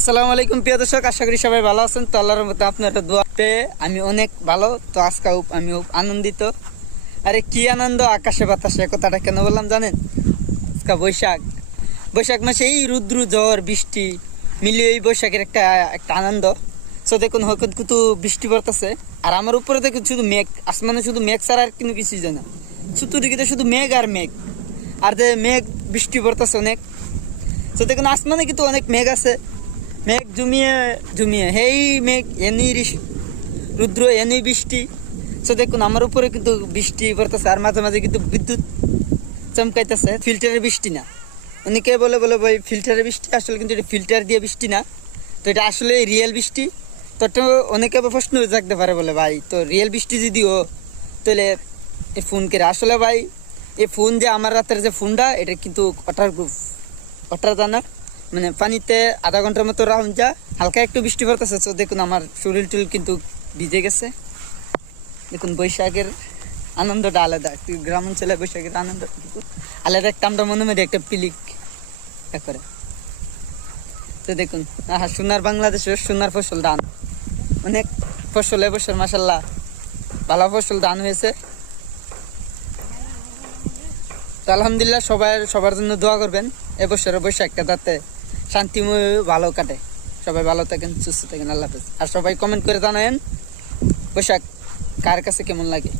আসসালামু আলাইকুম প্রিয় দর্শক, আশা করি সবাই ভালো আছেন। তো আল্লাহর মতো আপনারা দোয়া পেয়ে আমি অনেক ভালো। তো আজকে আমি আনন্দিত। আরে কি আনন্দ, আকাশে বাতাসে। কথাটা কেন বললাম জানেন? আজকে বৈশাখ মাসে এই রুদ্র ঝড় বৃষ্টি মিলিয়ে এই বৈশাখের একটা একটা আনন্দ। সো দেখুন হয়তো কিন্তু বৃষ্টি পড়তেছে, আর আমার উপরে দেখুন শুধু মেঘ, আসমানে শুধু মেঘ ছাড়া আর কিন্তু কিছুই জানা। চতুর্দিকে শুধু মেঘ আর মেঘ, আর যে মেঘ বৃষ্টি পড়তেছে অনেক। তো দেখুন আসমানে কিন্তু অনেক মেঘ আছে, মেঘ জমিয়ে জমিয়ে হেই মেঘ এনি রুদ্র এনি বৃষ্টি। তো দেখুন আমার উপরে কিন্তু বৃষ্টি পড়তেছে, আর মাঝে মাঝে কিন্তু বিদ্যুৎ চমকাইতেছে। ফিল্টারের বৃষ্টি না, অনেকে বলে বলে ভাই ফিল্টারের বৃষ্টি, আসলে কিন্তু এটা ফিল্টার দিয়ে বৃষ্টি না, তো এটা আসলে রিয়েল বৃষ্টি। তো একটা অনেকে প্রশ্ন জাগতে পারে, বলে ভাই তো রিয়েল বৃষ্টি যদিও তাহলে এই ফোন কেড়ে আসলে ভাই এই ফোন যে আমার রাতের যে ফোনটা, এটা কিন্তু ওটার জানা মানে পানিতে আধা ঘন্টার মতো রাউন্ড যা, হালকা একটু বৃষ্টি পড়তেছে। তো দেখুন আমার শরীর টুল কিন্তু ভিজে গেছে। দেখুন বৈশাখের আনন্দটা আলাদা, গ্রাম অঞ্চলে বৈশাখের আনন্দ কিন্তু আলাদা একটা, আমরা মনে মধ্যে একটা পিলিক করে। তো দেখুন সোনার বাংলাদেশের সোনার ফসল ধান, অনেক ফসল এবছর মাসাল্লাহ ভালো ফসল ধান হয়েছে। তো আলহামদুলিল্লাহ সবার জন্য দোয়া করবেন এবছরের বৈশাখটা যাতে শান্তিময় ভালো কাটে। সবাই ভালো থাকেন, সুস্থ থাকেন, আল্লাহ হাফেজ। আর সবাই কমেন্ট করে জানায়েন বৈশাখ কার কাছে কেমন লাগে।